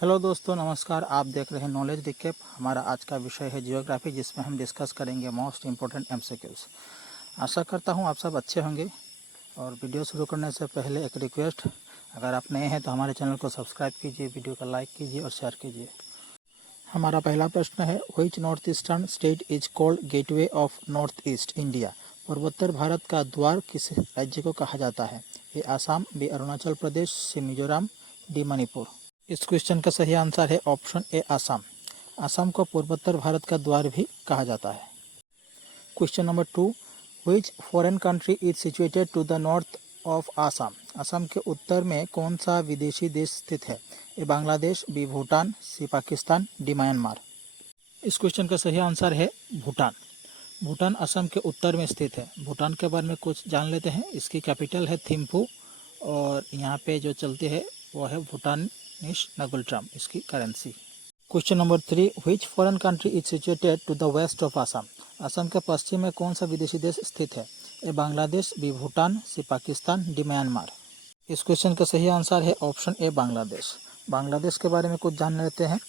Hello दोस्तों, नमस्कार। आप देख रहे हैं नॉलेज रिकेप। हमारा आज का विषय है जियोग्राफी, जिसमें हम डिस्कस करेंगे मोस्ट इम्पोर्टेंट एमसीक्यूज। आशा करता हूं आप सब अच्छे होंगे। और वीडियो शुरू करने से पहले एक रिक्वेस्ट, अगर आप नए हैं तो हमारे चैनल को सब्सक्राइब कीजिए, वीडियो को लाइक कीजिए और शेयर कीजिए। हमारा पहला प्रश्न है, which north eastern state is called gateway of north east India? पूर्वोत्तर भारत का द्वार किस राज्य को कहा जाता है? ए आसाम, बी अरुणाचल प्रदेश, सी मिजोरम, डी मणिपुर। इस क्वेश्चन का सही आंसर है ऑप्शन ए आसाम। आसाम को पूर्वोत्तर भारत का द्वार भी कहा जाता है। Question number 2, which foreign country is situated to the north of Assam? Assam के उत्तर में कौन सा विदेशी देश स्थित है? A Bangladesh, B Bhutan, C Pakistan, D Myanmar. इस क्वेश्चन का सही आंसर है भूटान। भूटान असम के उत्तर में स्थित है। भूटान के बारे में कुछ जान लेते हैं। इसकी कैपिटल है थिम्फू और यहाँ पे जो चलती है वो है भूटानिश नगुल्ट्राम, इसकी currency. Question number 3, which foreign country is situated to the west of Assam? Assam के पश्चिम में कौन सा विदेशी देश स्थित है? A Bangladesh, B Bhutan, C Pakistan, D Myanmar. इस क्वेश्चन का सही आंसर है ऑप्शन ए बांग्लादेश। बांग्लादेश के बारे में कुछ जान लेते हैं।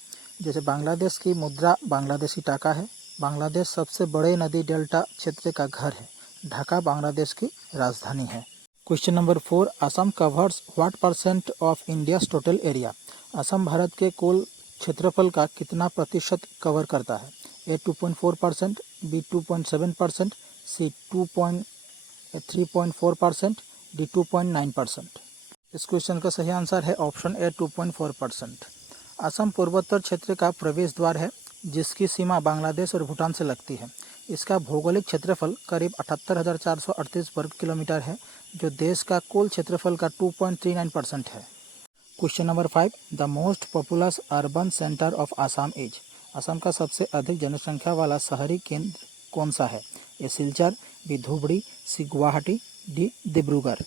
जैसे बांग्लादेश की मुद्रा बांग्लादेशी टाका है। बांग्लादेश सबसे बड़े नदी डेल्टा क्षेत्र का घर है। ढाका बांग्लादेश की राजधानी है। Question number 4, Assam covers what percent of India's total area? Assam Bharat के कुल क्षेत्रफल का कितना प्रतिशत कवर करता है? ए 2.4%, बी 2.7%, सी 3.4%, डी 2.9%। इस क्वेश्चन का सही आंसर है ऑप्शन ए 2.4%। असम पूर्वोत्तर क्षेत्र का प्रवेश द्वार है, जिसकी सीमा बांग्लादेश और भूटान से लगती है। इसका भौगोलिक क्षेत्रफल करीब 78,438 वर्ग किलोमीटर है, जो देश का कुल क्षेत्रफल का 2.39% है। Question number 5, the most populous urban centre of Assam is? Assam का सबसे अधिक जनसंख्या वाला शहरी केंद्र कौन सा है? ए सिलचर, बी धुबरी, सी गुवाहाटी, डी डिब्रूगढ़।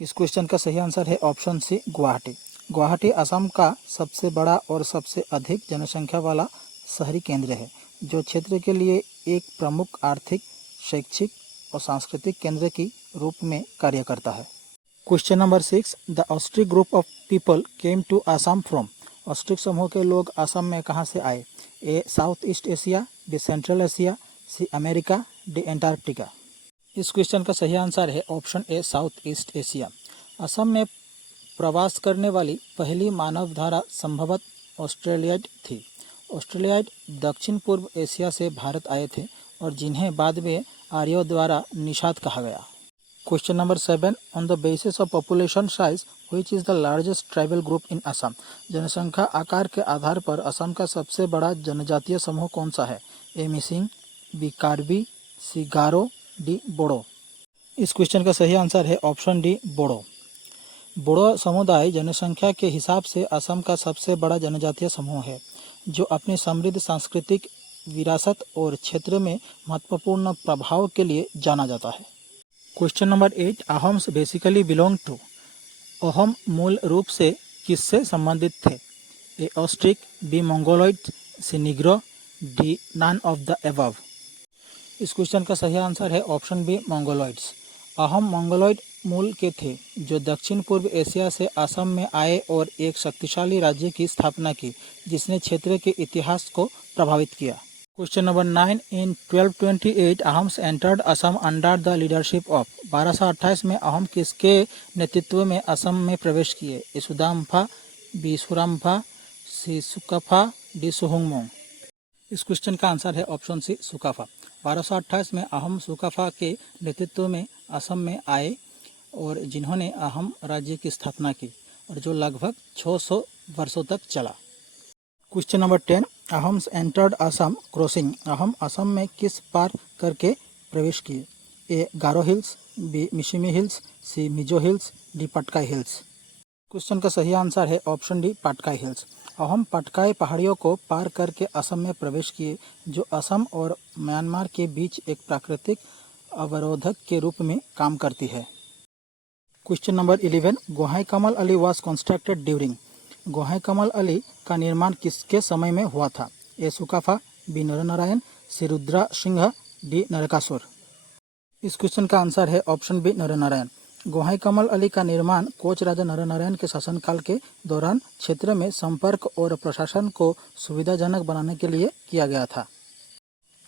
इस क्वेश्चन का सही आंसर है ऑप्शन सी गुवाहाटी। गुवाहाटी असम का सबसे बड़ा और सबसे अधिक जनसंख्या वाला शहरी केंद्र है, जो क्षेत्र के लिए एक प्रमुख आर्थिक, शैक्षिक और सांस्कृतिक केंद्र की रूप में कार्य करता है। Question number 6, the Austric group of people came to Assam from? Austric समूह के लोग असम में कहाँ से आए? A south east Asia, B central Asia, C America, D Antarctica. इस क्वेश्चन का सही आंसर है option A south east Asia. Assam में प्रवास करने वाली पहली मानवधारा संभवतः ऑस्ट्रेलियाइट थी। ऑस्ट्रेलियाइट दक्षिण पूर्व एशिया से भारत आए थे और जिन्हें बाद में आर्यों द्वारा निषाद कहा गया। Question number 7, on the basis of population size which is the largest tribal group in Assam? जनसंख्या आकार के आधार पर असम का सबसे बड़ा जनजातीय समूह कौन सा है? ए मिसिंग, बी कार्बी, सी गारो, डी बोडो। इस क्वेश्चन का सही आंसर है ऑप्शन डी बोडो। बोडो समुदाय जनसंख्या के हिसाब से असम का सबसे बड़ा जनजातीय समूह है, जो अपनी समृद्ध सांस्कृतिक विरासत और क्षेत्र में महत्वपूर्ण प्रभाव के लिए जाना जाता है। Question number 8, Ahoms basically belong to? Ahom मूल रूप से किससे संबंधित थे? A Austric, B Mongoloid, C Negro, D none of the above. इस क्वेश्चन का सही आंसर है option B Mongoloids. Ahom Mongoloid मूल के थे, जो दक्षिण पूर्व एशिया से असम में आए और एक शक्तिशाली राज्य की स्थापना की, जिसने क्षेत्र के इतिहास को प्रभावित किया। Question number 9, in 1228 Ahoms entered Assam under the leadership of? 1228 में अहोम किसके नेतृत्व में असम में प्रवेश किए? ए सुदाम्फा, बी सुराम्फा, सी सुकाफा, डी सुहुंगमोंग। इस क्वेश्चन का आंसर है ऑप्शन सी सुकाफा। 1228 में अहोम सुकाफा के नेतृत्व में असम में आए और जिन्होंने अहोम राज्य की स्थापना की, और जो लगभग 600 वर्षों तक चला। Question number 10, Ahoms entered Assam crossing? Ahom Assam में किस पार करके प्रवेश किए? A Garo hills, B Mishmi hills, C Mizo hills, D Patkai hills. Question का सही आंसर है option D Patkai hills. Ahom Patkai पहाड़ियों को पार करके असम में प्रवेश किए, जो असम और म्यांमार के बीच एक प्राकृतिक अवरोधक के रूप में काम करती है। Question number 11, Gohain Kamal Ali was constructed during? Gohain Kamal Ali का निर्माण किसके समय में हुआ था? A Sukapha, B Naranarayan, C Rudra Singha, D Narakasura. इस क्वेश्चन का आंसर है ऑप्शन बी नरनारायण। गोहाई कमल अली का निर्माण कोच राजा नरनारायण के शासनकाल के दौरान क्षेत्र में संपर्क और प्रशासन को सुविधाजनक बनाने के लिए किया गया था।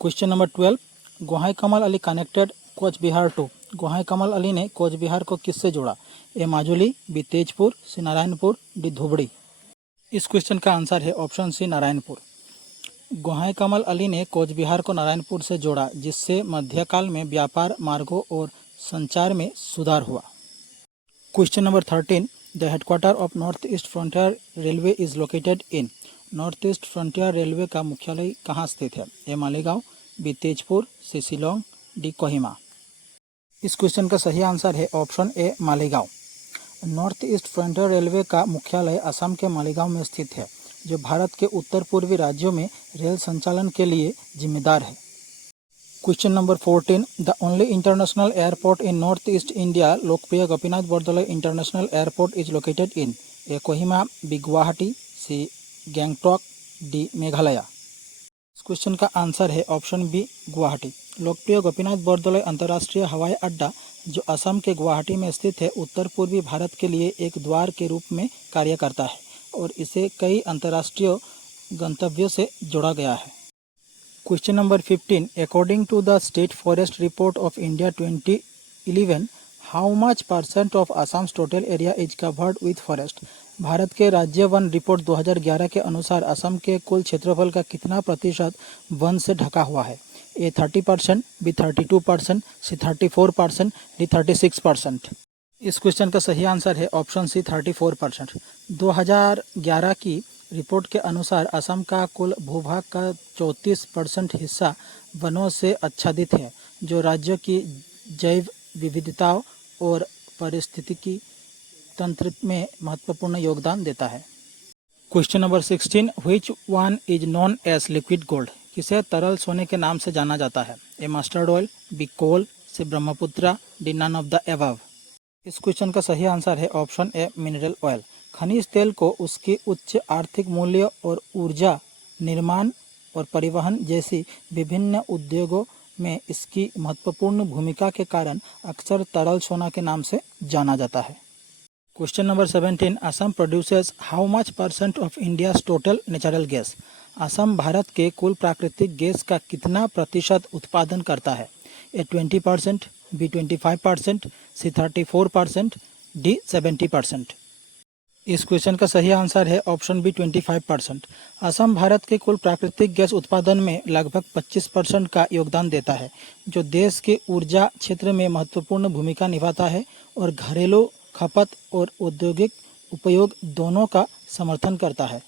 Question number 12, Gohain Kamal Ali connected Koch Bihar to. Gohain Kamal Ali ने कोच बिहार को किससे जोड़ा? A Majuli, B Tezpur, C Narayanpur, D Dhubri. इस क्वेश्चन का आंसर है ऑप्शन सी नारायणपुर। गोहाई कमल अली ने कोच बिहार को नारायणपुर से जोड़ा, जिससे मध्यकाल में व्यापार मार्गों और संचार में सुधार हुआ। Question number 13, the headquarter of north east frontier railway is located in. North east frontier railway का मुख्यालय कहाँ स्थित है? ए मालेगांव, बी तेजपुर, सी शिलोंग, डी कोहिमा। इस क्वेश्चन का सही आंसर है ऑप्शन ए Malegaon. North east frontier railway का मुख्यालय असम के मालेगांव में स्थित है, जो भारत के उत्तर पूर्वी राज्यों में रेल संचालन के लिए जिम्मेदार है। Question number 14, the only international airport in north east India Lokpriya Gopinath Bordoloi international airport is located in. A Kohima, B Guwahati, C Gangtok, D Meghalaya. इस क्वेश्चन का आंसर है ऑप्शन बी गुवाहाटी। लोकप्रिय गोपीनाथ बरदलोई अंतर्राष्ट्रीय हवाई अड्डा, जो असम के गुवाहाटी में स्थित है, उत्तर पूर्वी भारत के लिए एक द्वार के रूप में कार्य करता है और इसे कई अंतर्राष्ट्रीय गंतव्यों से जोड़ा गया है। Question number 15, according to the state forest report of India 2011, how much % of Assam total area is covered with forest. Bharat के राज्य वन रिपोर्ट 2011 के अनुसार असम के कुल क्षेत्रफल का कितना प्रतिशत वन से ढका हुआ है? ए 30%, बी 32%, सी 34%, डी 36%। इस क्वेश्चन का सही आंसर है ऑप्शन सी 34%। 2011 की रिपोर्ट के अनुसार असम का कुल भूभाग का 34% हिस्सा वनों से आच्छादित है, जो राज्य की जैव विविधता और पारिस्थितिकी तंत्र में महत्वपूर्ण योगदान देता है। Question number 16, which one is known as liquid gold. किसे तरल सोने के नाम से जाना जाता है? A mustard oil, B coal, C Brahmaputra, D none of the above. इस क्वेश्चन का सही आंसर है ऑप्शन ए मिनरल ऑयल। खनिज तेल को उसकी उच्च आर्थिक मूल्य और ऊर्जा निर्माण और परिवहन जैसी विभिन्न उद्योगों में इसकी महत्वपूर्ण भूमिका के कारण अक्सर तरल सोना के नाम से जाना जाता है। Question number 17, Assam produces how much % of India's total natural gas. Assam Bharat के कुल प्राकृतिक गैस का कितना प्रतिशत उत्पादन करता है? ए 20%, बी 25%, सी 34%, डी 70%। इस क्वेश्चन का सही आंसर है ऑप्शन बी 25%। असम भारत के कुल प्राकृतिक गैस उत्पादन में लगभग 25% का योगदान देता है, जो देश के ऊर्जा क्षेत्र में महत्वपूर्ण भूमिका निभाता है और घरेलू खपत और औद्योगिक उपयोग दोनों का समर्थन करता है।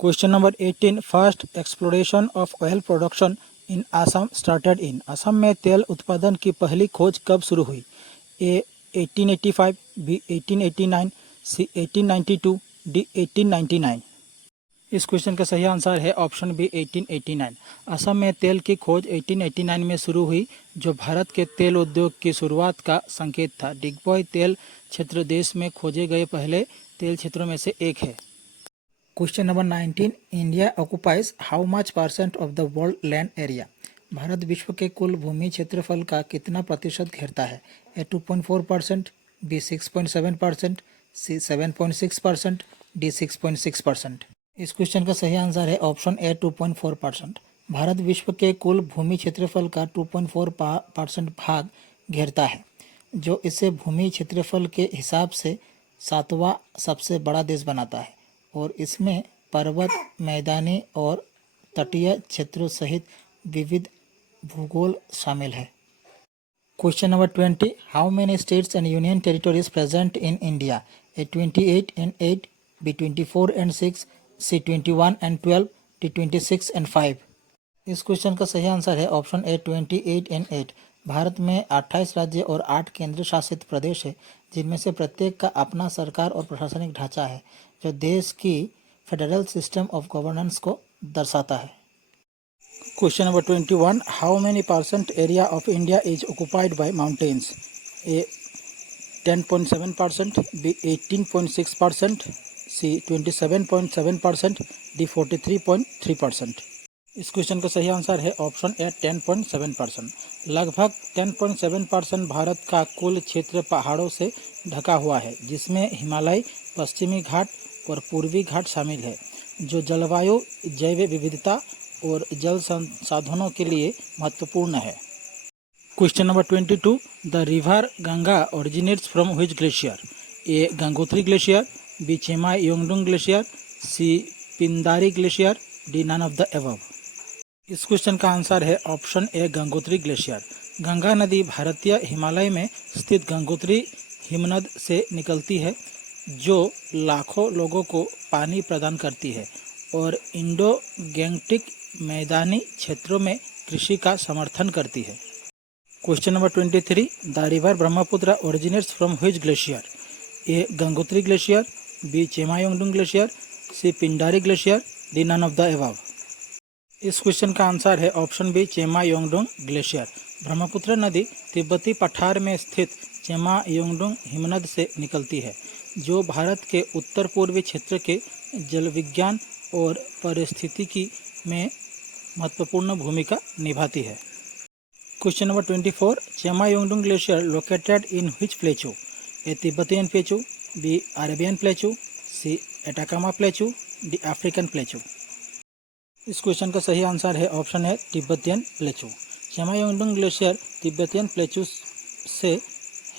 Question number 18, first exploration of oil production in Assam started in. Assam में तेल उत्पादन की पहली खोज कब शुरू हुई? ए 1885, बी 1889, सी 1892, डी 1899। इस क्वेश्चन का सही आंसर है ऑप्शन बी 1889। असम में तेल की खोज 1889 में शुरू हुई, जो भारत के तेल उद्योग की शुरुआत का संकेत था। डिगबॉय तेल क्षेत्र देश में खोजे गए पहले तेल क्षेत्रों में से एक है। Question number 19, India occupies how much % of the world land area. Bharat विश्व के कुल भूमि क्षेत्रफल का कितना प्रतिशत घेरता है? ए 2.4%, बी 6.7%, सी 7.6%, डी 6.6%। इस क्वेश्चन का सही आंसर है ऑप्शन ए 2.4%। भारत विश्व के कुल भूमि क्षेत्रफल का 2.4% भाग घेरता है, जो इसे भूमि क्षेत्रफल के हिसाब से 7वां सबसे बड़ा देश बनाता है और इसमें पर्वत, मैदानी और तटीय क्षेत्रों सहित विविध भूगोल शामिल है। Question number 20, how many states and union territories present in India? A 28 and 8, B 24 and 6, C 21 and 12, D 26 and 5। इस क्वेश्चन का सही आंसर है ऑप्शन ए 28 and 8। भारत में 28 राज्य और 8 केंद्र शासित प्रदेश है, जिनमें से प्रत्येक का अपना सरकार और प्रशासनिक ढांचा है, जो देश की फेडरल सिस्टम ऑफ गवर्नेंस को दर्शाता है। Question number 21, how many % area of India is occupied by mountains? A 10.7%, B 18.6%, C 27.7%, D 43.3%। इस क्वेश्चन का सही आंसर है ऑप्शन ए 10.7%। लगभग 10.7% भारत का कुल क्षेत्र पहाड़ों से ढका हुआ है, जिसमें हिमालय, पश्चिमी घाट और पूर्वी घाट शामिल है, जो जलवायु, जैव विविधता और जल संसाधनों के लिए महत्वपूर्ण है। Question number 22, the river Ganga originates from which glacier? A Gangotri glacier, B Chemayungdung glacier, C Pindari glacier, D none of the above. इस क्वेश्चन का आंसर है option A Gangotri glacier. Ganga नदी भारतीय हिमालय में स्थित गंगोत्री हिमनद से निकलती है, जो लाखों लोगों को पानी प्रदान करती है और इंडो गैंगटिक मैदानी क्षेत्रों में कृषि का समर्थन करती है। Question number 23, the river Brahmaputra originates from which glacier? A Gangotri glacier, B Chemayungdung glacier, C Pindari glacier, D none of the above. इस क्वेश्चन का आंसर है option B Chemayungdung glacier. Brahmaputra नदी तिब्बती पठार में स्थित चेमायोंगडुंग हिमनद से निकलती है, जो भारत के उत्तर पूर्वी क्षेत्र के जल विज्ञान और पारिस्थितिकी में महत्वपूर्ण भूमिका निभाती है। Question number 24, Chemayungdung glacier located in which plateau? A Tibetan plateau, B Arabian plateau, C Atacama plateau, D African plateau. इस क्वेश्चन का सही आंसर है ऑप्शन है Tibetan plateau. Chemayungdung glacier Tibetan plateau से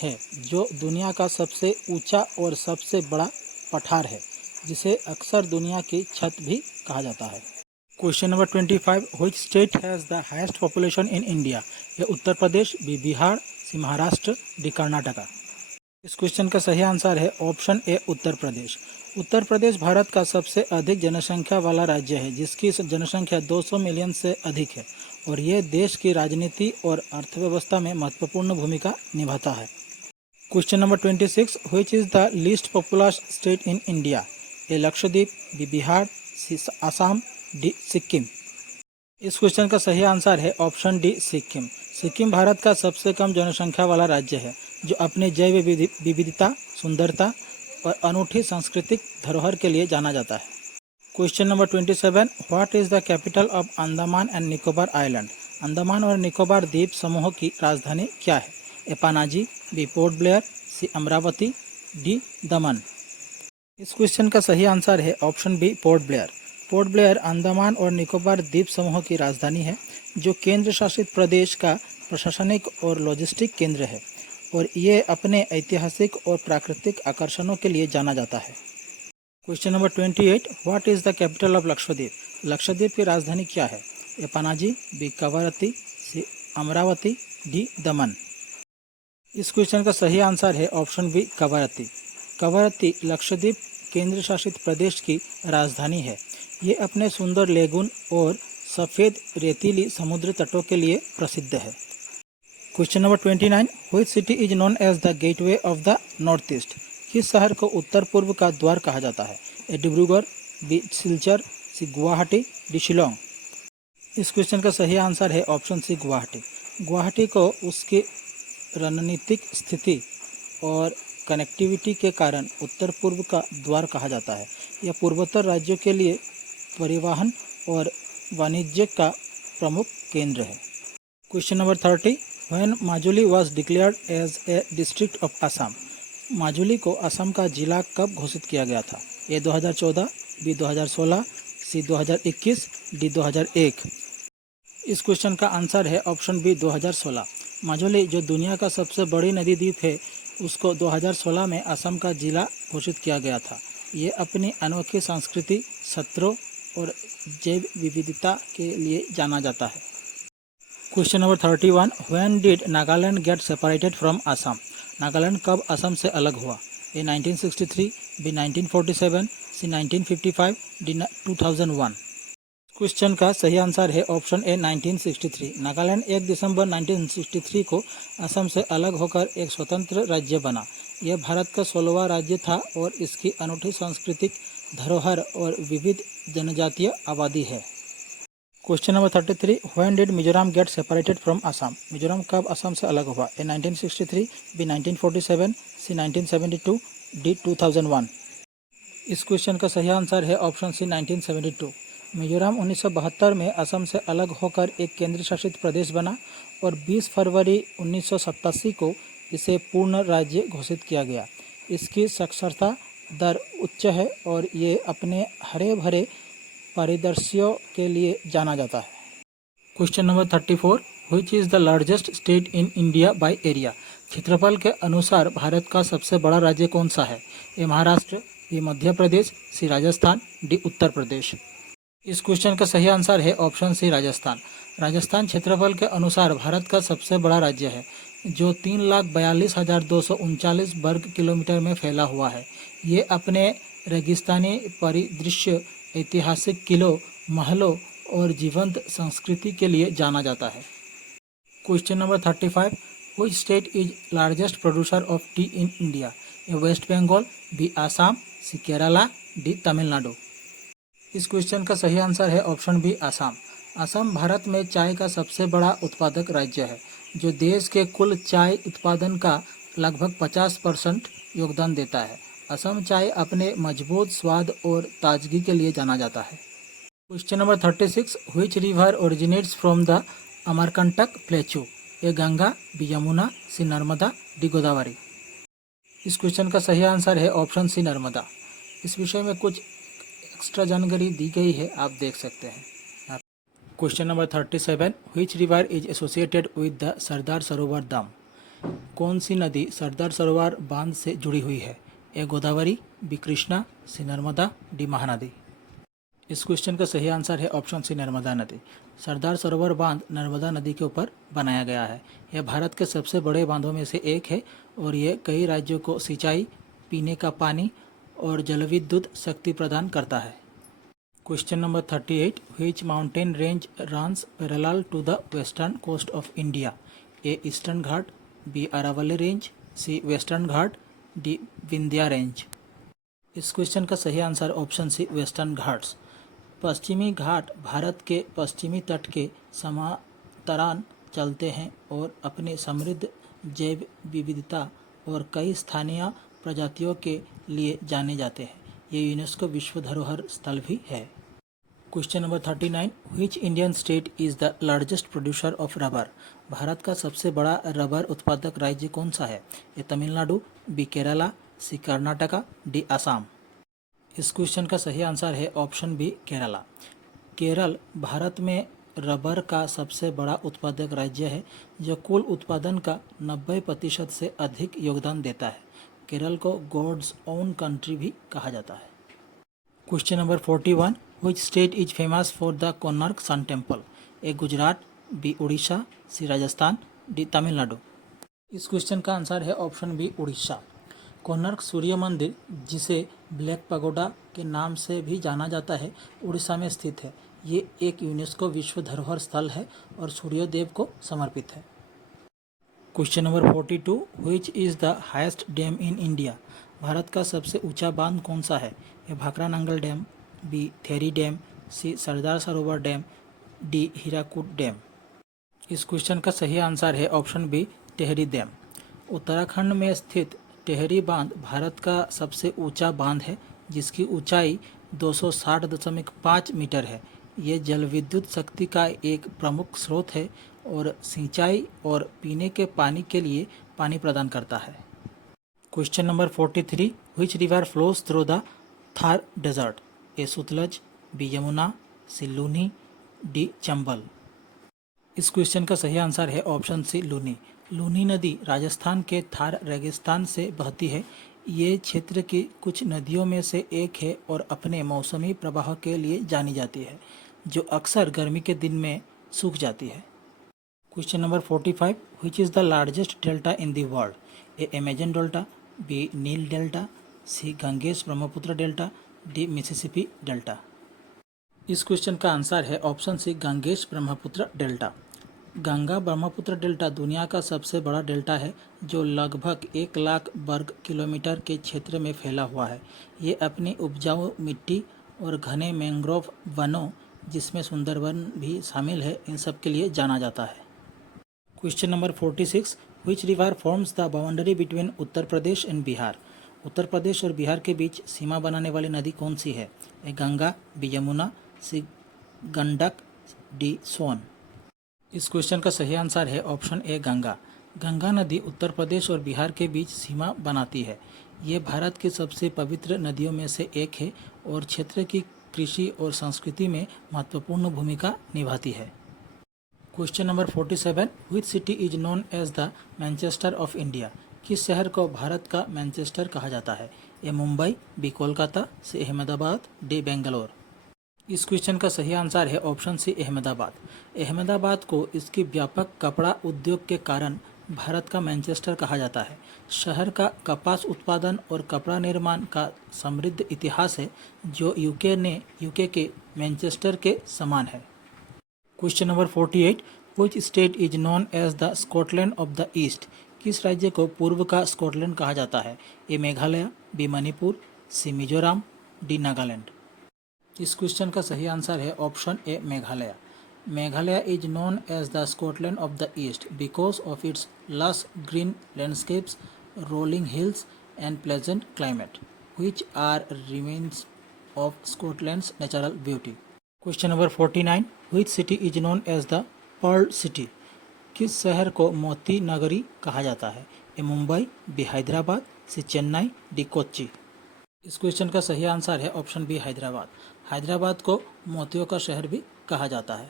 है, जो दुनिया का सबसे ऊंचा और सबसे बड़ा पठार है, जिसे अक्सर दुनिया की छत भी कहा जाता है। Question number 25, which state has the highest population in India? ये उत्तर प्रदेश, बी बिहार, सी महाराष्ट्र, डी कर्नाटका। इस क्वेश्चन का सही आंसर है ऑप्शन ए उत्तर प्रदेश। उत्तर प्रदेश भारत का सबसे अधिक जनसंख्या वाला राज्य है, जिसकी जनसंख्या 200 मिलियन से अधिक है और ये देश की राजनीति और अर्थव्यवस्था में महत्वपूर्ण भूमिका निभाता है। Question number 26, which is the least populous state in India? A Lakshadweep, B Bihar, C Assam, D Sikkim. इस क्वेश्चन का सही आंसर है ऑप्शन डी सिक्किम। सिक्किम भारत का सबसे कम जनसंख्या वाला राज्य है, जो अपने जैव विविधता, सुंदरता और अनूठी सांस्कृतिक धरोहर के लिए जाना जाता है। Question number 27, what is the capital of Andaman and Nicobar island? Andaman और निकोबार द्वीप समूह की राजधानी क्या है? A Panaji, B Port Blair, C Amaravati, D Daman. इस क्वेश्चन का सही आंसर है ऑप्शन बी पोर्ट ब्लेयर। पोर्ट ब्लेयर अंडमान और निकोबार द्वीप समूह की राजधानी है, जो केंद्र शासित प्रदेश का प्रशासनिक और लॉजिस्टिक केंद्र है और ये अपने ऐतिहासिक और प्राकृतिक आकर्षणों के लिए जाना जाता है। Question number 28, what is the capital of Lakshadweep? Lakshadweep की राजधानी क्या है? A Panaji, B Kavaratti, C Amaravati, D Daman. इस क्वेश्चन का सही आंसर है ऑप्शन बी कवरत्ती। कवरत्ती लक्षद्वीप केंद्र शासित प्रदेश की राजधानी है। ये अपने सुंदर लेगून और सफ़ेद रेतीली समुद्र तटों के लिए प्रसिद्ध है। Question number 29, which city is known as the gateway of the north east? किस शहर को उत्तर पूर्व का द्वार कहा जाता है? ए डिब्रूगढ़, बी सिलचर, सी गुवाहाटी, डी शिलोंग। इस क्वेश्चन का सही आंसर है ऑप्शन सी गुवाहाटी। गुवाहाटी को उसकी रणनीतिक स्थिति और कनेक्टिविटी के कारण उत्तर पूर्व का द्वार कहा जाता है। यह पूर्वोत्तर राज्यों के लिए परिवहन और वाणिज्य का प्रमुख केंद्र है। Question number 30, when Majuli was declared as a district of Assam? Majuli को असम का जिला कब घोषित किया गया था? A 2014, B 2016, C 2021, D 2001। इस क्वेश्चन का आंसर है ऑप्शन बी 2016। माजुली, जो दुनिया का सबसे बड़ी नदी द्वीप है, उसको 2016 में असम का जिला घोषित किया गया था। ये अपनी अनोखी संस्कृति, सत्रों और जैव विविधता के लिए जाना जाता है। Question number 31, when did Nagaland get separated from Assam? Nagaland कब असम से अलग हुआ? ए 1963, बी 1947, सी 1955, डी 2001। क्वेश्चन का सही आंसर है ऑप्शन ए 1963। नागालैंड 1 दिसंबर 1963 को असम से अलग होकर एक स्वतंत्र राज्य बना। यह भारत का 16वां राज्य था और इसकी अनूठी सांस्कृतिक धरोहर और विविध जनजातीय आबादी है। Question number 33, when did Mizoram get separated from Assam? Mizoram कब असम से अलग हुआ? ए 1963, बी 1947, सी 1972, डी 2001। इस क्वेश्चन का सही आंसर है ऑप्शन सी 1972। मिजोरम 1972 में असम से अलग होकर एक केंद्र शासित प्रदेश बना और 20 फरवरी 1987 को इसे पूर्ण राज्य घोषित किया गया। इसकी साक्षरता दर उच्च है और ये अपने हरे भरे परिदृश्यों के लिए जाना जाता है। Question number 34, which is the largest state in India by area? क्षेत्रफल के अनुसार भारत का सबसे बड़ा राज्य कौन सा है? ए महाराष्ट्र, बी मध्य प्रदेश, सी राजस्थान, डी उत्तर प्रदेश। इस क्वेश्चन का सही आंसर है ऑप्शन सी राजस्थान। राजस्थान क्षेत्रफल के अनुसार भारत का सबसे बड़ा राज्य है, जो 3,42,239 वर्ग किलोमीटर में फैला हुआ है। ये अपने रेगिस्तानी परिदृश्य, ऐतिहासिक किलों, महलों और जीवंत संस्कृति के लिए जाना जाता है। Question number 35, which state is largest producer of tea in India? A West Bengal, B Assam, C Kerala, D Tamil Nadu. इस क्वेश्चन का सही आंसर है ऑप्शन बी आसाम। असम भारत में चाय का सबसे बड़ा उत्पादक राज्य है, जो देश के कुल चाय उत्पादन का लगभग 50% योगदान देता है। असम चाय अपने मजबूत स्वाद और ताजगी के लिए जाना जाता है। Question number 36, which river originates from the Amarkantak plateau? A Ganga, B Yamuna, C Narmada, D Godavari. इस क्वेश्चन का सही आंसर है ऑप्शन सी नर्मदा। इस विषय में कुछ एक्स्ट्रा जानकारी दी गई है, आप देख सकते हैं। Question number 37, which river is associated with the Sardar Sarovar dam? कौन सी नदी सरदार सरोवर बांध से जुड़ी हुई है? ए गोदावरी, बी कृष्णा, सी नर्मदा, डी महानदी। इस क्वेश्चन का सही आंसर है ऑप्शन सी नर्मदा नदी। सरदार सरोवर बांध नर्मदा नदी के ऊपर बनाया गया है। यह भारत के सबसे बड़े बांधों में से एक है और यह कई राज्यों को सिंचाई, पीने का पानी और जलविद्युत शक्ति प्रदान करता है। Question number 38, which mountain range runs parallel to the western coast of India? A eastern ghat, B Aravalli range, C western ghat, D Vindhya range. इस क्वेश्चन का सही answer option C western ghats. पश्चिमी घाट भारत के पश्चिमी तट के समांतराल चलते हैं और अपनी समृद्ध जैव विविधता और कई स्थानीय प्रजातियों के लिए जाने जाते हैं। ये यूनेस्को विश्व धरोहर स्थल भी है। Question number 39, which Indian state is the largest producer of rubber? Bharat का सबसे बड़ा रबर उत्पादक राज्य कौन सा है? ये तमिलनाडु, बी केरला, सी कर्नाटका, डी असम। इस क्वेश्चन का सही आंसर है ऑप्शन बी केरला। केरल भारत में रबर का सबसे बड़ा उत्पादक राज्य है, जो कुल उत्पादन का 90% से अधिक योगदान देता है। केरल को गॉड्स ओन कंट्री भी कहा जाता है। Question number 41, which state is famous for the Konark sun temple? A Gujarat, B Orissa, C Rajasthan, D Tamil Nadu. इस क्वेश्चन का आंसर है ऑप्शन बी उड़ीसा। कोणार्क सूर्य मंदिर, जिसे ब्लैक पगोडा के नाम से भी जाना जाता है, उड़ीसा में स्थित है। ये एक यूनेस्को विश्व धरोहर स्थल है और सूर्यदेव को समर्पित है। Question number 42, which is the highest dam in India? Bharat का सबसे ऊंचा बांध कौन सा है? A Bhakra Nangal dam, B Tehri dam, C Sardar Sarovar dam, D Hirakud dam. इस क्वेश्चन का सही आंसर है option B Tehri dam. Uttarakhand में स्थित टेहरी बांध भारत का सबसे ऊंचा बांध है, जिसकी ऊंचाई 260.5 मीटर है। ये जलविद्युत शक्ति का एक प्रमुख स्रोत है और सिंचाई और पीने के पानी के लिए पानी प्रदान करता है। Question number 43, which river flows through the Thar desert? A Sutlej, B Yamuna, C Luni, D Chambal. इस क्वेश्चन का सही आंसर है ऑप्शन सी लूनी। लूनी नदी राजस्थान के थार रेगिस्तान से बहती है। ये क्षेत्र की कुछ नदियों में से एक है और अपने मौसमी प्रवाह के लिए जानी जाती है, जो अक्सर गर्मी के दिन में सूख जाती है। Question number 45, which is the largest delta in the world? A Amazon delta, B Nile delta, C Ganges Brahmaputra delta, D Mississippi delta. इस क्वेश्चन का आंसर है option C Ganges Brahmaputra delta. Ganga Brahmaputra delta दुनिया का सबसे बड़ा डेल्टा है, जो लगभग 1 लाख वर्ग किलोमीटर के क्षेत्र में फैला हुआ है। ये अपनी उपजाऊ मिट्टी और घने मैंग्रोव वनों, जिसमें सुंदरवन भी शामिल है, इन सब के लिए जाना जाता है। Question number 46, which river forms the boundary between Uttar Pradesh and Bihar? Uttar Pradesh और बिहार के बीच सीमा बनाने वाली नदी कौन सी है? ए गंगा, बी यमुना, सी गंडक, डी सोन। इस क्वेश्चन का सही आंसर है ऑप्शन ए गंगा। गंगा नदी उत्तर प्रदेश और बिहार के बीच सीमा बनाती है। ये भारत की सबसे पवित्र नदियों में से एक है और क्षेत्र की कृषि और संस्कृति में महत्वपूर्ण भूमिका निभाती है। Question number 47, which city is known as the Manchester of India? किस शहर को भारत का मैनचेस्टर कहा जाता है? A Mumbai, B Kolkata, C Ahmedabad, D Bangalore. इस क्वेश्चन का सही आंसर है ऑप्शन सी अहमदाबाद। अहमदाबाद को इसकी व्यापक कपड़ा उद्योग के कारण भारत का मैनचेस्टर कहा जाता है। शहर का कपास उत्पादन और कपड़ा निर्माण का समृद्ध इतिहास है जो यूके के मैनचेस्टर के समान है। Question number 48, which state is known as the Scotland of the east? किस राज्य को पूर्व का स्कॉटलैंड कहा जाता है? A Meghalaya, B Manipur, C Mizoram, D Nagaland. इस क्वेश्चन का सही आंसर है option A Meghalaya. Meghalaya is known as the Scotland of the east because of its lush green landscapes, rolling hills and pleasant climate which are remains of Scotland's natural beauty. Question number 49, which city is known as the Pearl City? किस शहर को मोती नगरी कहा जाता है? A Mumbai, B Hyderabad, C Chennai, D Kochi. इस question का सही आंसर है ऑप्शन बी हैदराबाद। हैदराबाद को मोतियों का शहर भी कहा जाता है।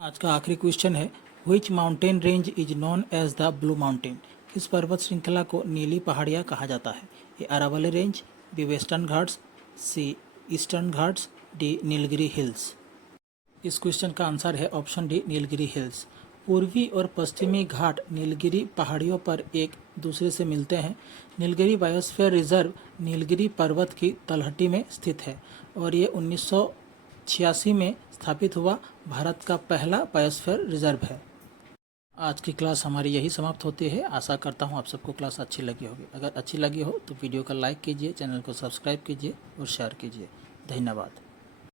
आज का आखिरी क्वेश्चन है, which mountain range is known as the blue mountain? किस पर्वत श्रृंखला को नीली पहाड़ियाँ कहा जाता है? A Aravalli range, B Western Ghats, C Eastern Ghats, D Nilgiri hills. इस क्वेश्चन का आंसर है ऑप्शन डी नीलगिरी हिल्स। पूर्वी और पश्चिमी घाट नीलगिरी पहाड़ियों पर एक दूसरे से मिलते हैं। नीलगिरी बायोस्फीयर रिजर्व नीलगिरी पर्वत की तलहटी में स्थित है और ये 1986 में स्थापित हुआ भारत का पहला बायोस्फीयर रिजर्व है। आज की क्लास हमारी यही समाप्त होती है। आशा करता हूँ आप सबको क्लास अच्छी लगी होगी। अगर अच्छी लगी हो तो वीडियो का लाइक कीजिए, चैनल को सब्सक्राइब कीजिए और शेयर कीजिए। धन्यवाद।